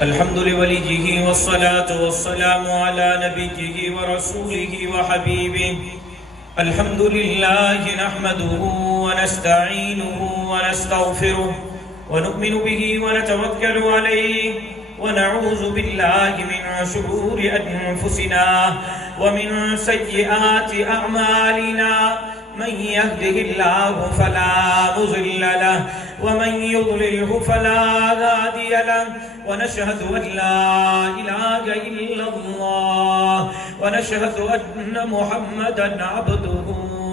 الحمد لوليه والصلاة والسلام على نبيه ورسوله وحبيبه. الحمد لله نحمده ونستعينه ونستغفره ونؤمن به ونتوكل عليه ونعوذ بالله من شرور أنفسنا ومن سيئات أعمالنا. من يهده الله فلا مضل له ومن يضلله فلا هادي له، ونشهد أن لا إله إلا الله ونشهد أن محمدا عبده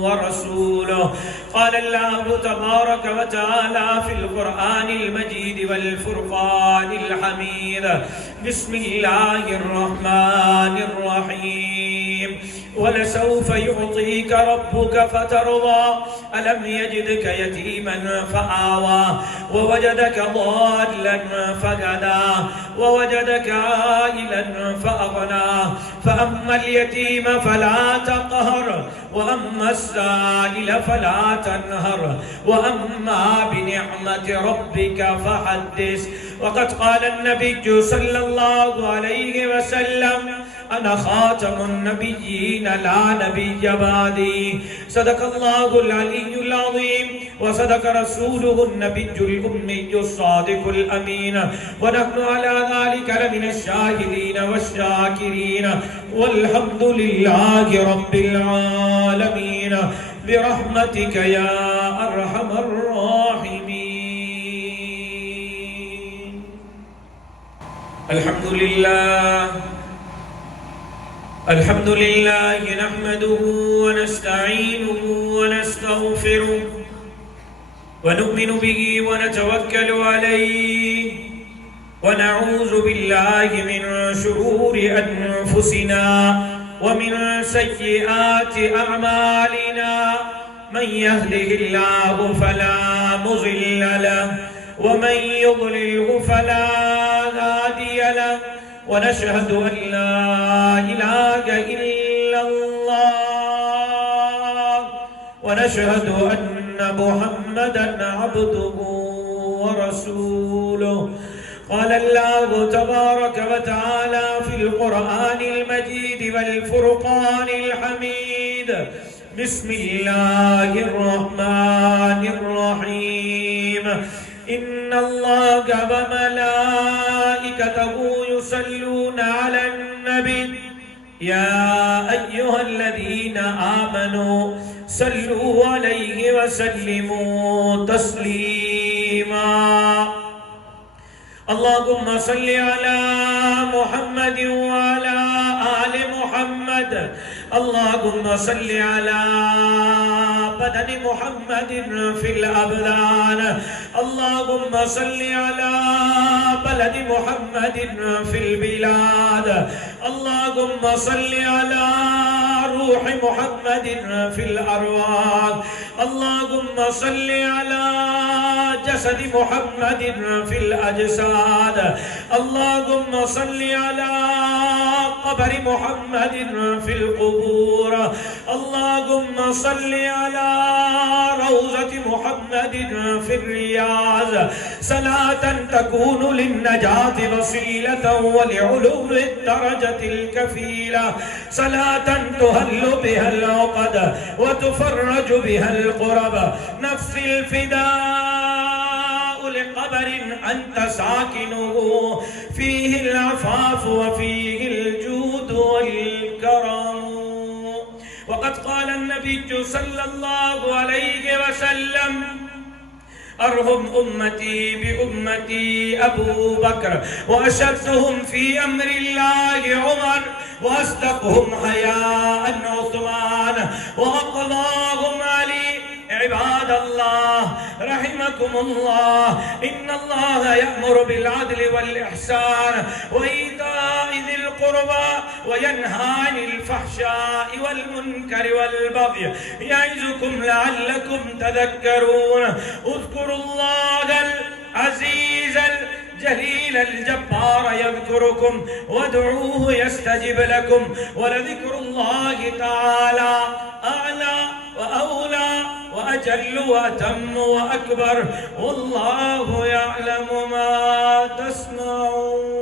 ورسوله. قال الله تبارك وتعالى في القرآن المجيد والفرقان الحميد: بسم الله الرحمن الرحيم. ولسوف يعطيك ربك فترضى، ألم يجدك يتيما فآوى ووجدك ضالا فهدى ووجدك عائلا فأغنى. فأما اليتيم فلا تقهر وأما السائل فلا تنهر وأما بنعمة ربك فحدث. وقد قال النبي صلى الله عليه وسلم: أنا خاتم النبيين لا نبي بعدي. صدق الله العلي العظيم وصدق رسوله النبي الأمي الصادق الأمين، ونحن على ذلك لمن الشاهدين والشاكرين، والحمد لله رب العالمين برحمتك يا أرحم الراحمين. الحمد لله نحمده ونستعينه ونستغفره ونؤمن به ونتوكل عليه ونعوذ بالله من شرور أنفسنا ومن سيئات أعمالنا. من يهده الله فلا مضل له ومن يضلله فلا هادي له، ونشهد أن لا إله إلا الله ونشهد أن محمدا عبده ورسوله. قال الله تبارك وتعالى في القرآن المجيد والفرقان الحميد: بسم الله الرحمن الرحيم. إن الله وملائكته يصلون على النبي يا أيها الذين آمنوا صلوا عليه وسلموا تسليما. اللهم صل على محمد وعلى آل محمد. اللهم صل على بدن محمد في الأبدان. اللهم صل على بلد محمد في البلاد. اللهم صل على روح محمد في الأرواح. اللهم صل على جسد محمد في الأجساد. اللهم صل على قبر محمد في القبور. اللهم صل على روضة محمد في الرياض، صلاة تكون للنجاة وسيلة ولعلو الدرجة الكفيلة، صلاة تهل بها العقد وتفرج بها القرب. نفس الفداء لقبر أنت ساكنه، فيه العفاف وفيه الجود والكرم. وقد قال النبي صلى الله عليه وسلم: أرهم أمتي بأمتي أبو بكر، وأشدهم في أمر الله عمر، وأصدقهم حياء عثمان، وأقضاهم علي. عباد الله رحمكم الله، إن الله يأمر بالعدل والإحسان وإيتاء ذي القربى وينهى عن الفحشاء والمنكر والبغي يعظكم لعلكم تذكرون. اذكروا الله العزيز الجليل الجبار يذكركم وادعوه يستجب لكم، ولذكر الله تعالى أعلى وأولى وأجل وأتم وأكبر، والله يعلم ما تصنعون.